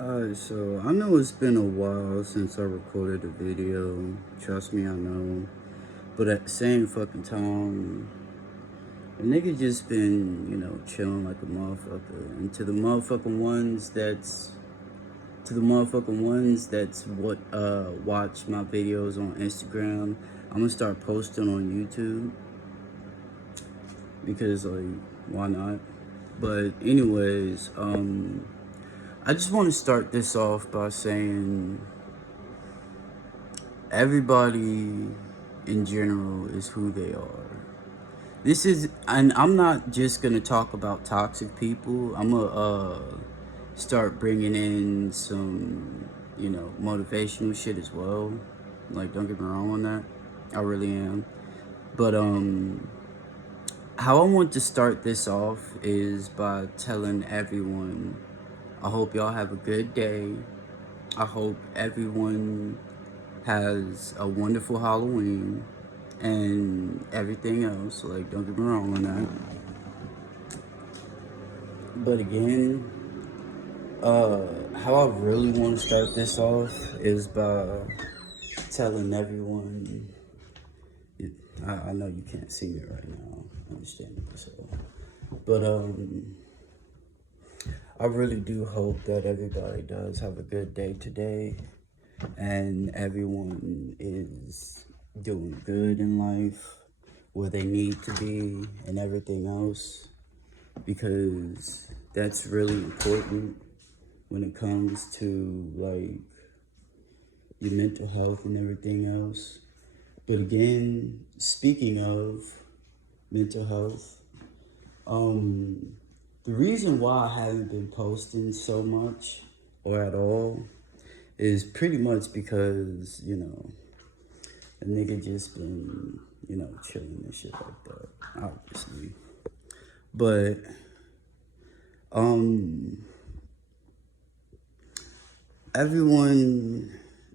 So I know it's been a while since I recorded a video. Trust me, I know. But at the same fucking time, a nigga just been, chilling like a motherfucker. And to the motherfucking ones that's what watch my videos on Instagram, I'm gonna start posting on YouTube because like why not? But anyways, I just want to start this off by saying everybody in general is who they are. And I'm not just gonna talk about toxic people. I'm gonna start bringing in some, motivational shit as well. Like, don't get me wrong on that. I really am. But how I want to start this off is by telling everyone, I hope y'all have a good day. I hope everyone has a wonderful Halloween and everything else. Like, don't get me wrong on that. But again, how I really want to start this off is by telling everyone. I know you can't see me right now, understandably so. But I really do hope that everybody does have a good day today, and everyone is doing good in life, where they need to be, and everything else, because that's really important when it comes to like your mental health and everything else. But again, speaking of mental health, the reason why I haven't been posting so much or at all is pretty much because, a nigga just been, chilling and shit like that, obviously. But, everyone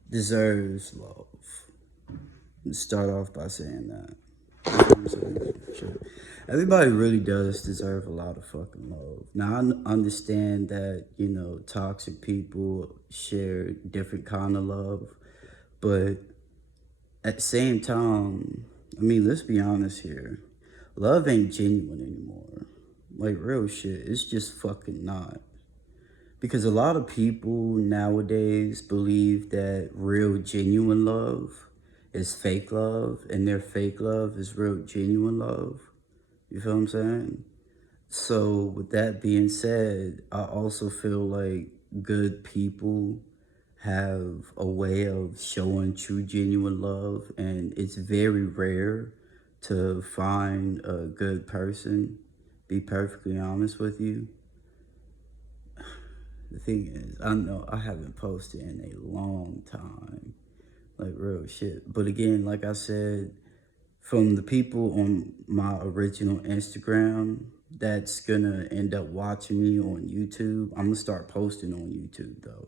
deserves love. Start off by saying that. You know what I'm saying? Sure. Everybody really does deserve a lot of fucking love. Now I understand that toxic people share different kind of love, but at the same time, I mean, let's be honest here. Love ain't genuine anymore. Like real shit, it's just fucking not. Because a lot of people nowadays believe that real genuine love is fake love, and their fake love is real genuine love. You feel what I'm saying? So, with that being said, I also feel like good people have a way of showing true, genuine love, and it's very rare to find a good person, be perfectly honest with you. The thing is, I know I haven't posted in a long time, like real shit. But again, like I said, from the people on my original Instagram that's gonna end up watching me on YouTube, I'm gonna start posting on YouTube though.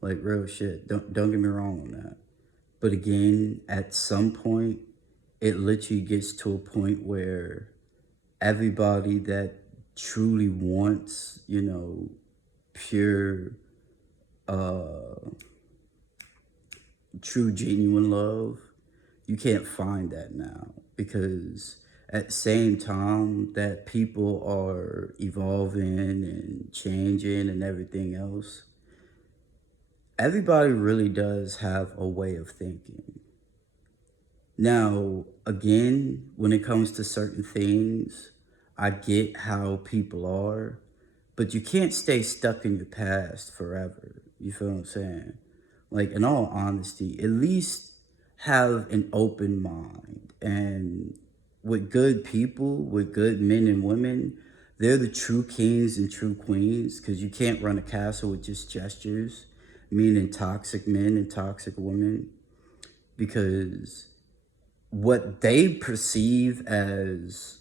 Like real shit. Don't get me wrong on that. But again, at some point, it literally gets to a point where everybody that truly wants, pure, uh, true, genuine love, you can't find that now because at the same time that people are evolving and changing and everything else, everybody really does have a way of thinking. Now, again, when it comes to certain things, I get how people are, but you can't stay stuck in your past forever. You feel what I'm saying? Like, in all honesty, at least have an open mind. And with good people, with good men and women, they're the true kings and true queens because you can't run a castle with just gestures, meaning toxic men and toxic women, because what they perceive as,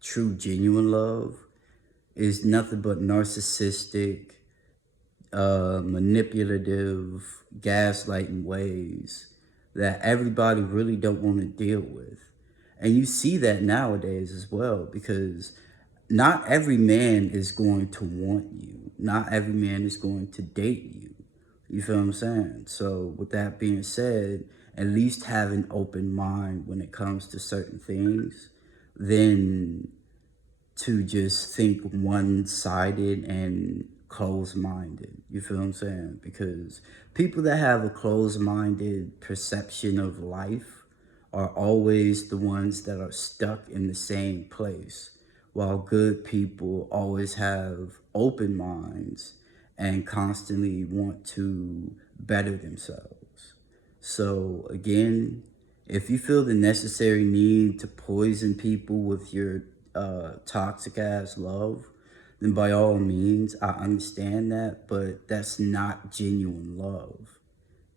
true, genuine love is nothing but narcissistic, manipulative, gaslighting ways that everybody really don't want to deal with. And you see that nowadays as well because not every man is going to want you. Not every man is going to date you. You feel what I'm saying? So with that being said, at least have an open mind when it comes to certain things, than to just think one-sided and closed-minded. You feel what I'm saying? Because people that have a closed-minded perception of life are always the ones that are stuck in the same place, while good people always have open minds and constantly want to better themselves. So again, if you feel the necessary need to poison people with your toxic ass love, then by all means, I understand that, but that's not genuine love.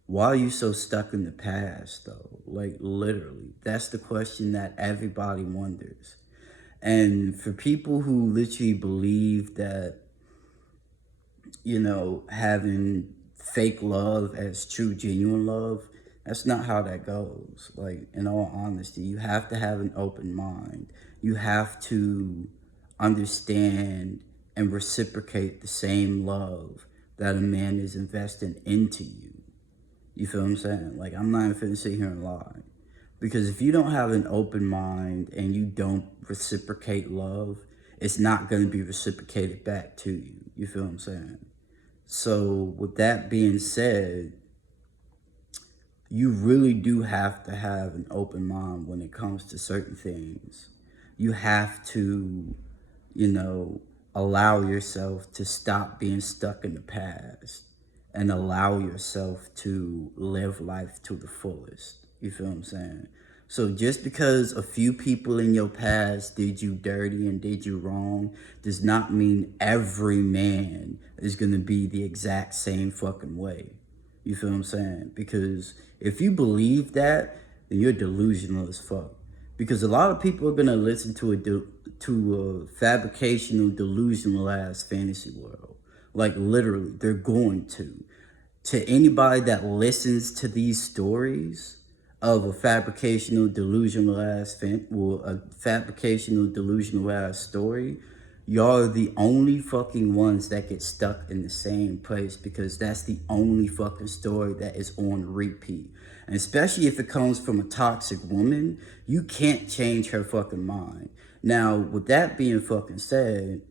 Why are you so stuck in the past, though? Like, literally, that's the question that everybody wonders. And for people who literally believe that, having fake love as true, genuine love, that's not how that goes. Like, in all honesty, you have to have an open mind. You have to understand and reciprocate the same love that a man is investing into you. You feel what I'm saying? Like, I'm not even finna sit here and lie. Because if you don't have an open mind and you don't reciprocate love, it's not going to be reciprocated back to you. You feel what I'm saying? So with that being said, you really do have to have an open mind when it comes to certain things. You have to, allow yourself to stop being stuck in the past and allow yourself to live life to the fullest. You feel what I'm saying? So just because a few people in your past did you dirty and did you wrong does not mean every man is going to be the exact same fucking way. You feel what I'm saying? Because if you believe that, then you're delusional as fuck. Because a lot of people are going to listen to a fabricational, delusional ass fantasy world. Like, literally, they're going to. To anybody that listens to these stories of a fabricational, delusional ass story, y'all are the only fucking ones that get stuck in the same place, because that's the only fucking story that is on repeat. And especially if it comes from a toxic woman, you can't change her fucking mind. Now, with that being fucking said,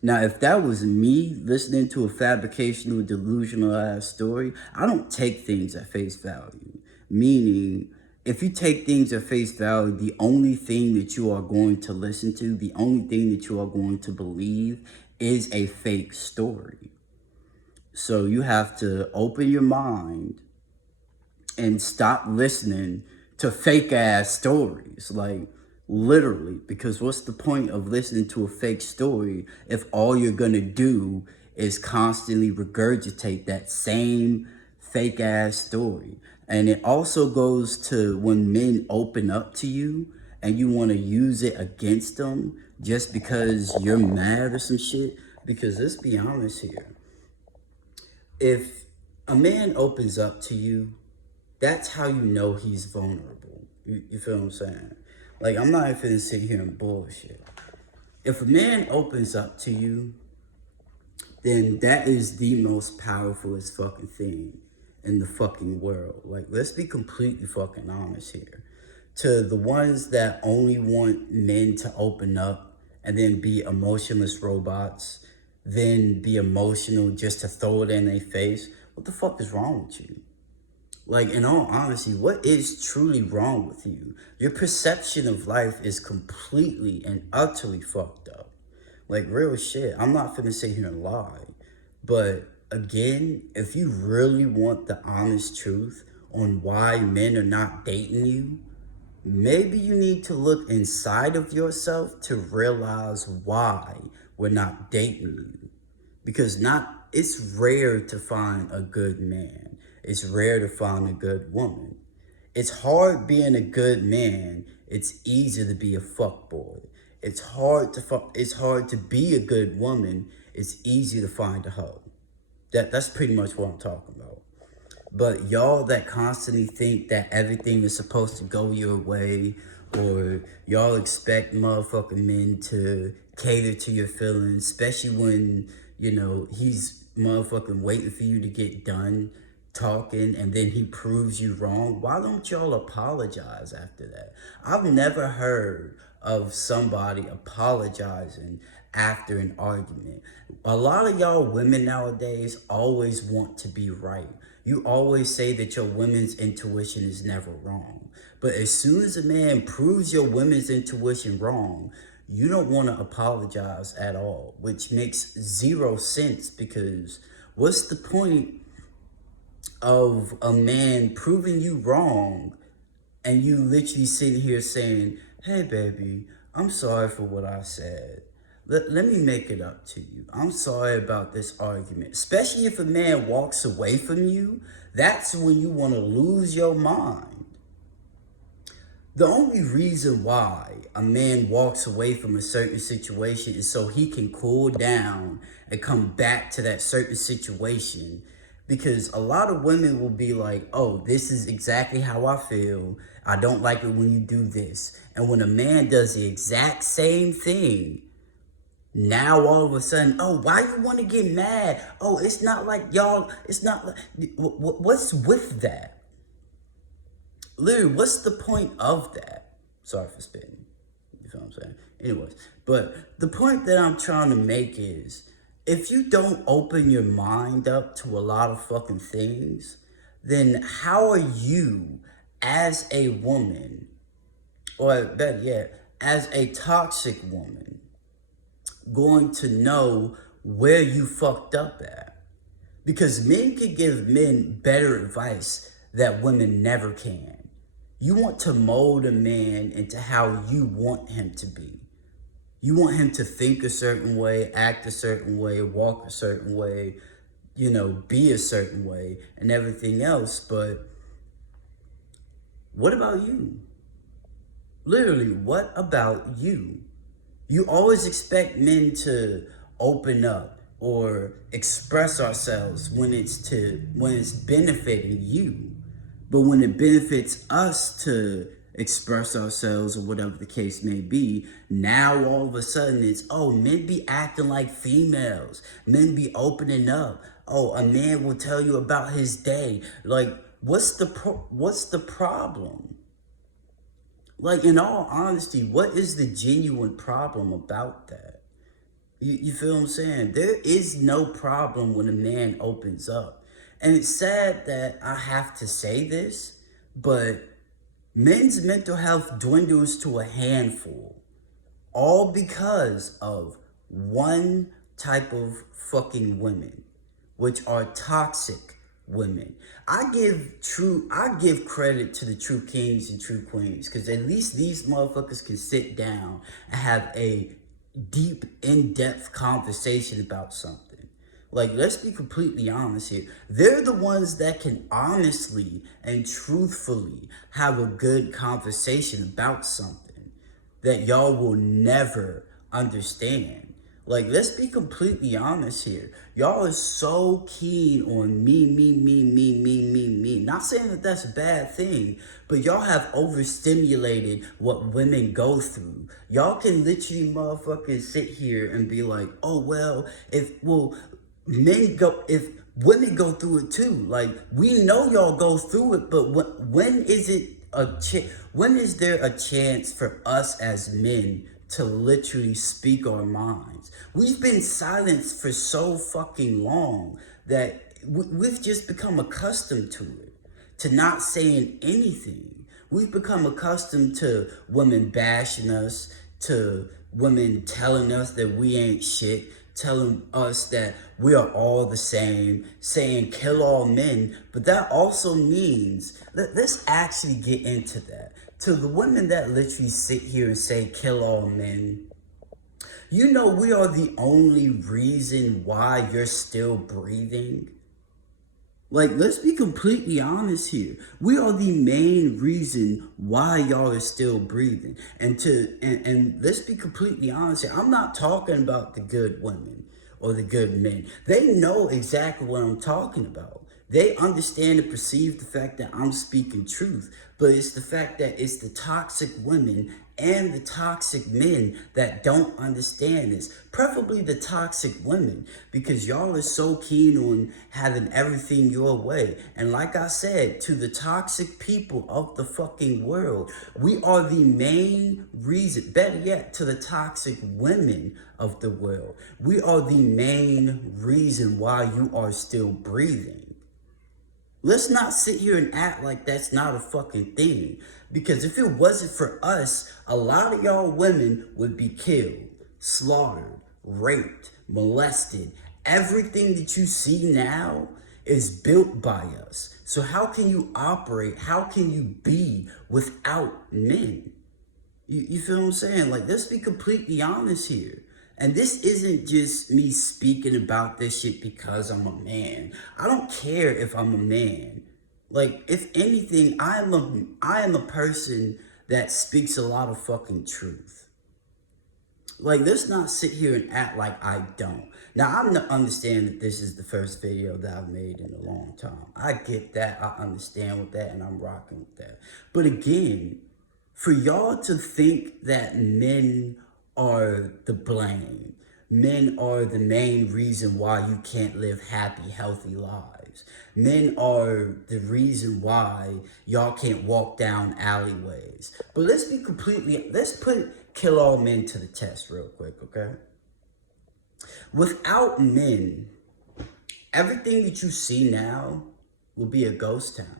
now, if that was me listening to a fabricational, delusional ass story, I don't take things at face value. Meaning, if you take things at face value, the only thing that you are going to listen to, the only thing that you are going to believe is a fake story. So you have to open your mind and stop listening to fake ass stories. Like, literally, because what's the point of listening to a fake story if all you're gonna do is constantly regurgitate that same fake ass story? And it also goes to when men open up to you and you want to use it against them just because you're mad or some shit. Because let's be honest here, if a man opens up to you, that's how you know he's vulnerable. You feel what I'm saying? Like, I'm not even finna sit here and bullshit. If a man opens up to you, then that is the most powerfulest fucking thing in the fucking world. Like, let's be completely fucking honest here. To the ones that only want men to open up and then be emotionless robots, then be emotional just to throw it in their face, what the fuck is wrong with you? Like, in all honesty, what is truly wrong with you? Your perception of life is completely and utterly fucked up. Like, real shit. I'm not finna sit here and lie. But again, if you really want the honest truth on why men are not dating you, maybe you need to look inside of yourself to realize why we're not dating you. Because it's rare to find a good man. It's rare to find a good woman. It's hard being a good man. It's easy to be a fuckboy. It's hard to be a good woman. It's easy to find a hoe. That's pretty much what I'm talking about. But y'all that constantly think that everything is supposed to go your way, or y'all expect motherfucking men to cater to your feelings, especially when, he's motherfucking waiting for you to get done talking and then he proves you wrong. Why don't y'all apologize after that? I've never heard of somebody apologizing after an argument. A lot of y'all women nowadays always want to be right. You always say that your women's intuition is never wrong. But as soon as a man proves your women's intuition wrong, you don't want to apologize at all, which makes zero sense, because what's the point of a man proving you wrong and you literally sitting here saying, hey baby, I'm sorry for what I said. Let me make it up to you. I'm sorry about this argument. Especially if a man walks away from you, that's when you want to lose your mind. The only reason why a man walks away from a certain situation is so he can cool down and come back to that certain situation. Because a lot of women will be like, oh, this is exactly how I feel. I don't like it when you do this. And when a man does the exact same thing, now all of a sudden, oh, why you want to get mad? Oh, it's not like y'all, it's not like, what's with that? Literally, what's the point of that? Sorry for spitting. You feel what I'm saying? Anyways, but the point that I'm trying to make is, if you don't open your mind up to a lot of fucking things, then how are you as a woman, or better yet, as a toxic woman, going to know where you fucked up at? Because men can give men better advice that women never can. You want to mold a man into how you want him to be. You want him to think a certain way, act a certain way, walk a certain way, be a certain way and everything else. But what about you? Literally, what about you? You always expect men to open up or express ourselves when it's benefiting you. But when it benefits us to express ourselves or whatever the case may be, now all of a sudden it's, oh, men be acting like females. Men be opening up. Oh, a man will tell you about his day. Like, what's the problem? Like, in all honesty, what is the genuine problem about that? You feel what I'm saying? There is no problem when a man opens up. And it's sad that I have to say this, but men's mental health dwindles to a handful. All because of one type of fucking women, which are toxic women. I give credit to the true kings and true queens, because at least these motherfuckers can sit down and have a deep, in-depth conversation about something. Like, let's be completely honest here. They're the ones that can honestly and truthfully have a good conversation about something that y'all will never understand. Like, let's be completely honest here. Y'all are so keen on me. Not saying that that's a bad thing, but y'all have overstimulated what women go through. Y'all can literally motherfuckers sit here and be like, oh, well, if women go through it too. Like, we know y'all go through it, but when is there a chance for us as men to literally speak our minds? We've been silenced for so fucking long that we've just become accustomed to it, to not saying anything. We've become accustomed to women bashing us, to women telling us that we ain't shit, telling us that we are all the same, saying kill all men. But that also means, let's actually get into that. To the women that literally sit here and say kill all men, we are the only reason why you're still breathing. Like, let's be completely honest here. We are the main reason why y'all are still breathing. And let's be completely honest here. I'm not talking about the good women or the good men. They know exactly what I'm talking about. They understand and perceive the fact that I'm speaking truth, but it's the fact that it's the toxic women and the toxic men that don't understand this. Preferably the toxic women, because y'all are so keen on having everything your way. And like I said, to the toxic people of the fucking world, we are the main reason, better yet, to the toxic women of the world, we are the main reason why you are still breathing. Let's not sit here and act like that's not a fucking thing. Because if it wasn't for us, a lot of y'all women would be killed, slaughtered, raped, molested. Everything that you see now is built by us. So how can you operate? How can you be without men? You feel what I'm saying? Like, let's be completely honest here. And this isn't just me speaking about this shit because I'm a man. I don't care if I'm a man. Like, if anything, I am a person that speaks a lot of fucking truth. Like, let's not sit here and act like I don't. Now, I understand that this is the first video that I've made in a long time. I get that. I understand with that, and I'm rocking with that. But again, for y'all to think that men are the blame, men are the main reason why you can't live happy, healthy lives. Men are the reason why y'all can't walk down alleyways. But let's put kill all men to the test real quick, okay? Without men, everything that you see now will be a ghost town.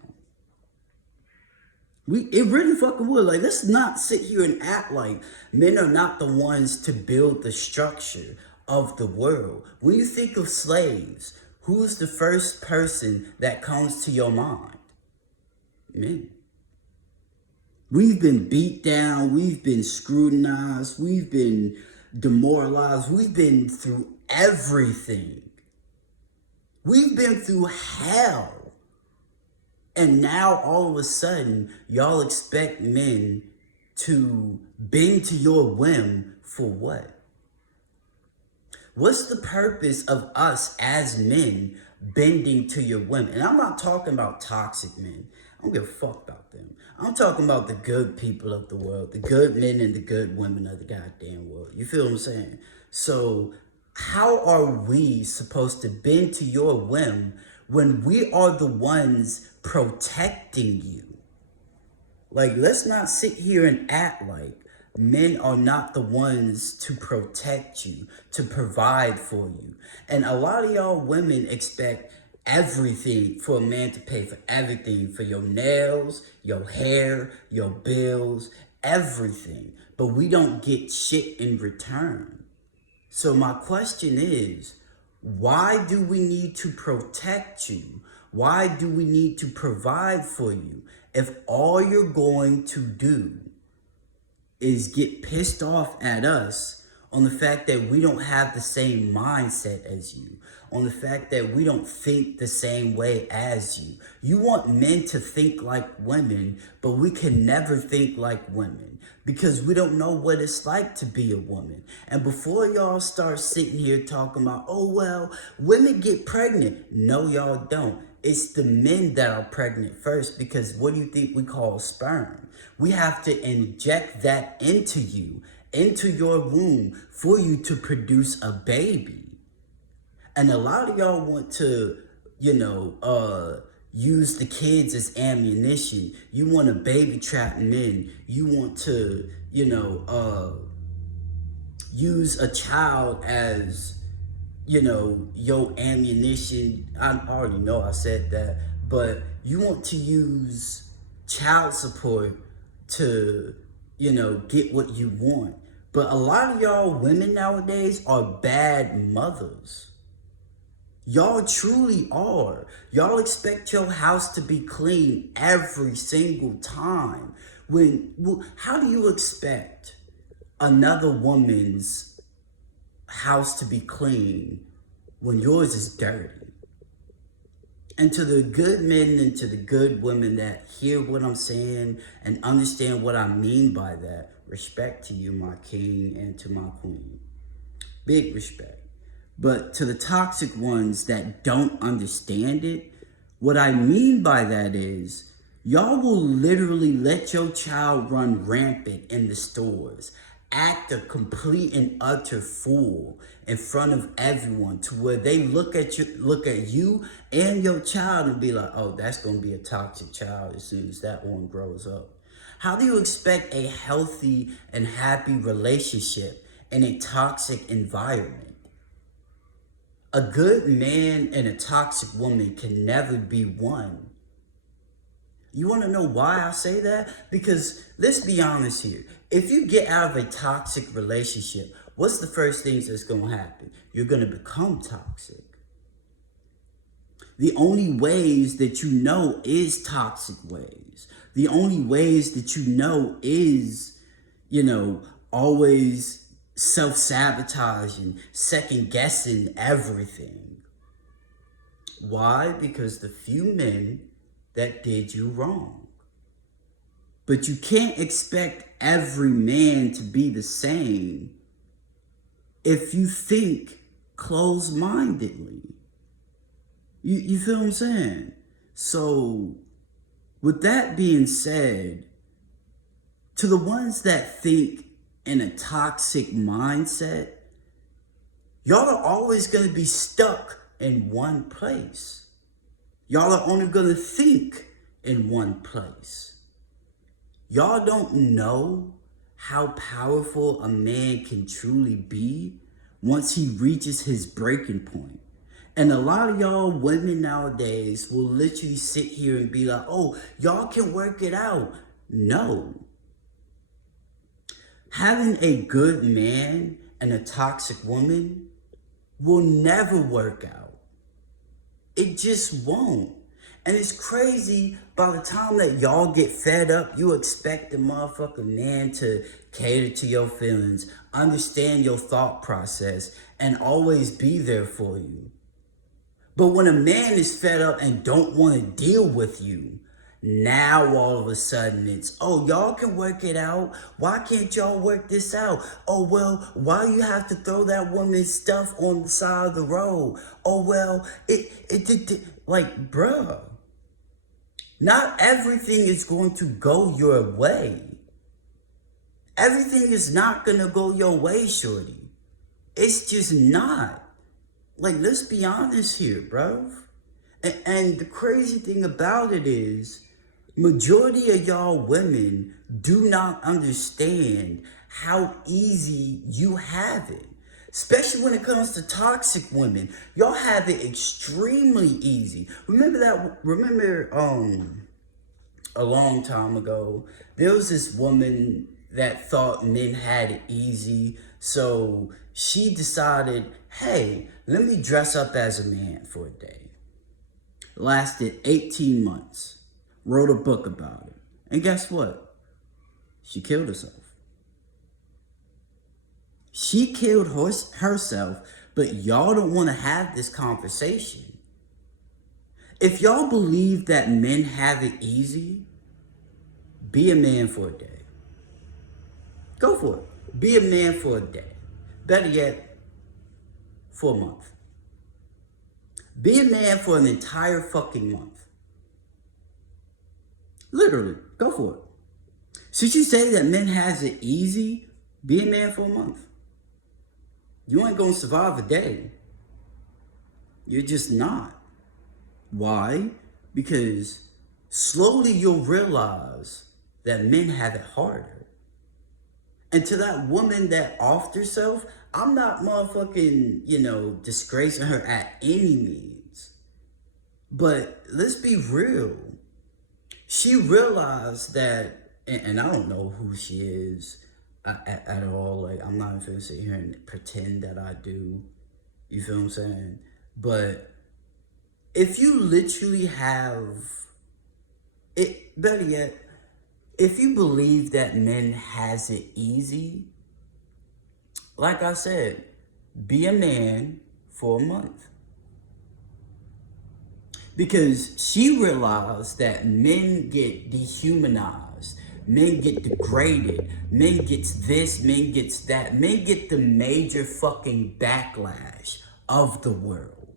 It really fucking would. Like, let's not sit here and act like men are not the ones to build the structure of the world. When you think of slaves, who's the first person that comes to your mind? Men. We've been beat down, we've been scrutinized, we've been demoralized, we've been through everything. We've been through hell. And now all of a sudden, y'all expect men to bend to your whim for what? What's the purpose of us as men bending to your whim? And I'm not talking about toxic men. I don't give a fuck about them. I'm talking about the good people of the world, the good men and the good women of the goddamn world. You feel what I'm saying? So how are we supposed to bend to your whim when we are the ones protecting you? Like, let's not sit here and act like men are not the ones to protect you, to provide for you. And a lot of y'all women expect everything for a man to pay for everything, for your nails, your hair, your bills, everything. But we don't get shit in return. So my question is, why do we need to protect you? Why do we need to provide for you if all you're going to do is get pissed off at us on the fact that we don't have the same mindset as you, on the fact that we don't think the same way as you? You want men to think like women, but we can never think like women because we don't know what it's like to be a woman. And before y'all start sitting here talking about, oh, well, women get pregnant. No, y'all don't. It's the men that are pregnant first, because what do you think we call sperm? We have to inject that into you, into your womb, for you to produce a baby. And a lot of y'all want to, use the kids as ammunition. You want to baby trap men. You want to, use a child as, your ammunition. I already know I said that, but you want to use child support to, get what you want. But a lot of y'all women nowadays are bad mothers. Y'all truly are. Y'all expect your house to be clean every single time. How do you expect another woman's house to be clean when yours is dirty? And to the good men and to the good women that hear what I'm saying and understand what I mean by that, respect to you, my king, and to my queen. Big respect. But to the toxic ones that don't understand it, What I mean by that is, y'all will literally let your child run rampant in the stores, act a complete and utter fool in front of everyone, to where they look at you and your child and be like, oh, that's gonna be a toxic child as soon as that one grows up. How do you expect a healthy and happy relationship in a toxic environment? A good man and a toxic woman can never be one. You want to know why I say that? Because let's be honest here. If you get out of a toxic relationship, what's the first things that's going to happen? You're going to become toxic. The only ways that you know is toxic ways. The only ways that you know is, always self-sabotaging, second-guessing everything. Why? Because the few men that did you wrong. But you can't expect every man to be the same if you think closed-mindedly. You feel what I'm saying? So, with that being said, to the ones that think in a toxic mindset, y'all are always going to be stuck in one place. Y'all are only going to think in one place. Y'all don't know how powerful a man can truly be once he reaches his breaking point. And a lot of y'all women nowadays will literally sit here and be like, oh, y'all can work it out. No. Having a good man and a toxic woman will never work out. It just won't. And it's crazy, by the time that y'all get fed up, you expect the motherfucking man to cater to your feelings, understand your thought process, and always be there for you. But when a man is fed up and don't want to deal with you, now all of a sudden it's, oh, y'all can work it out. Why can't y'all work this out? Oh, well, why you have to throw that woman's stuff on the side of the road? Oh, well, like, bruh. Not everything is going to go your way. Everything is not going to go your way, shorty. It's just not. Like, let's be honest here, bro. And the crazy thing about it is, majority of y'all women do not understand how easy you have it. Especially when it comes to toxic women. Y'all have it extremely easy. Remember a long time ago, there was this woman that thought men had it easy. So she decided, hey, let me dress up as a man for a day. Lasted 18 months. Wrote a book about it. And guess what? She killed herself. She killed herself, but y'all don't want to have this conversation. If y'all believe that men have it easy, be a man for a day. Go for it. Be a man for a day. Better yet, for a month. Be a man for an entire fucking month. Literally, go for it. Since you say that men has it easy, be a man for a month. You ain't gonna survive a day. You're just not. Why? Because slowly you'll realize that men have it harder. And to that woman that offed herself, I'm not motherfucking, disgracing her at any means. But let's be real. She realized that, and I don't know who she is at all. Like, I'm not even gonna sit here and pretend that I do. You feel what I'm saying? But if you literally have it, better yet, if you believe that men has it easy, like I said, be a man for a month. Because she realized that men get dehumanized, men get degraded, men gets this, men gets that, men get the major fucking backlash of the world.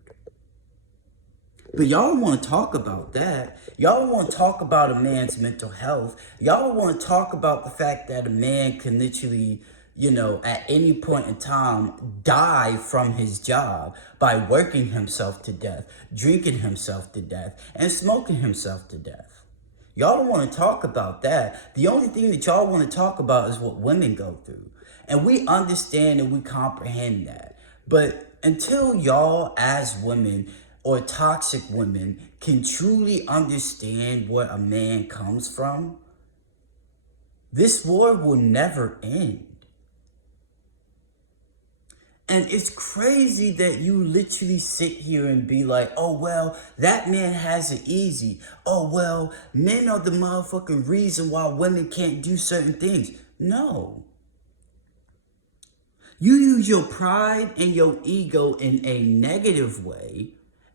But y'all want to talk about that. Y'all want to talk about a man's mental health. Y'all want to talk about the fact that a man can literally, at any point in time, die from his job by working himself to death, drinking himself to death, and smoking himself to death. Y'all don't want to talk about that. The only thing that y'all want to talk about is what women go through. And we understand and we comprehend that. But until y'all as women or toxic women can truly understand where a man comes from, this war will never end. And it's crazy that you literally sit here and be like, oh, well, that man has it easy. Oh, well, men are the motherfucking reason why women can't do certain things. No. You use your pride and your ego in a negative way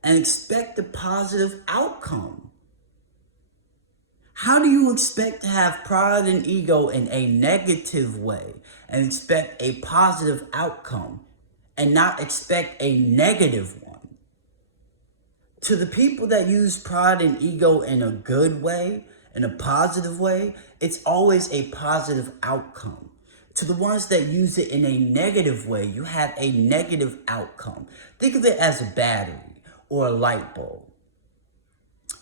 and expect a positive outcome. How do you expect to have pride and ego in a negative way and expect a positive outcome and not expect a negative one? To the people that use pride and ego in a good way, in a positive way, it's always a positive outcome. To the ones that use it in a negative way, you have a negative outcome. Think of it as a battery or a light bulb.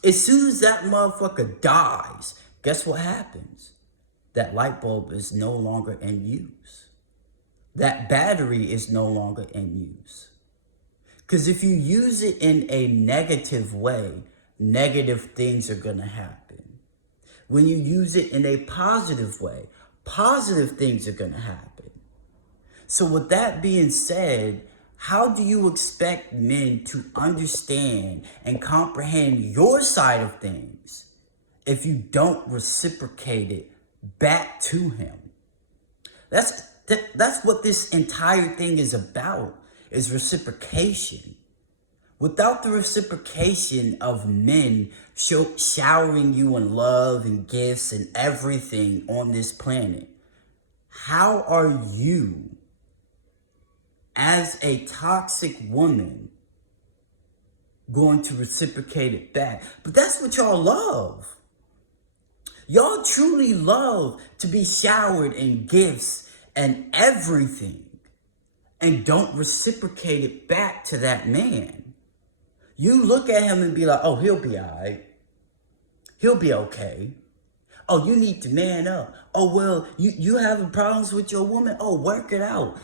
As soon as that motherfucker dies, guess what happens? That light bulb is no longer in use. That battery is no longer in use. Because if you use it in a negative way, negative things are going to happen. When you use it in a positive way, positive things are going to happen. So with that being said, how do you expect men to understand and comprehend your side of things if you don't reciprocate it back to him? That's what this entire thing is about, is reciprocation. Without the reciprocation of men showering you in love and gifts and everything on this planet, how are you, as a toxic woman, going to reciprocate it back? But that's what y'all love. Y'all truly love to be showered in gifts and everything and don't reciprocate it back to that man. You look at him and be like, oh, he'll be all right. He'll be okay. Oh, you need to man up. Oh, well, you having problems with your woman? Oh, work it out.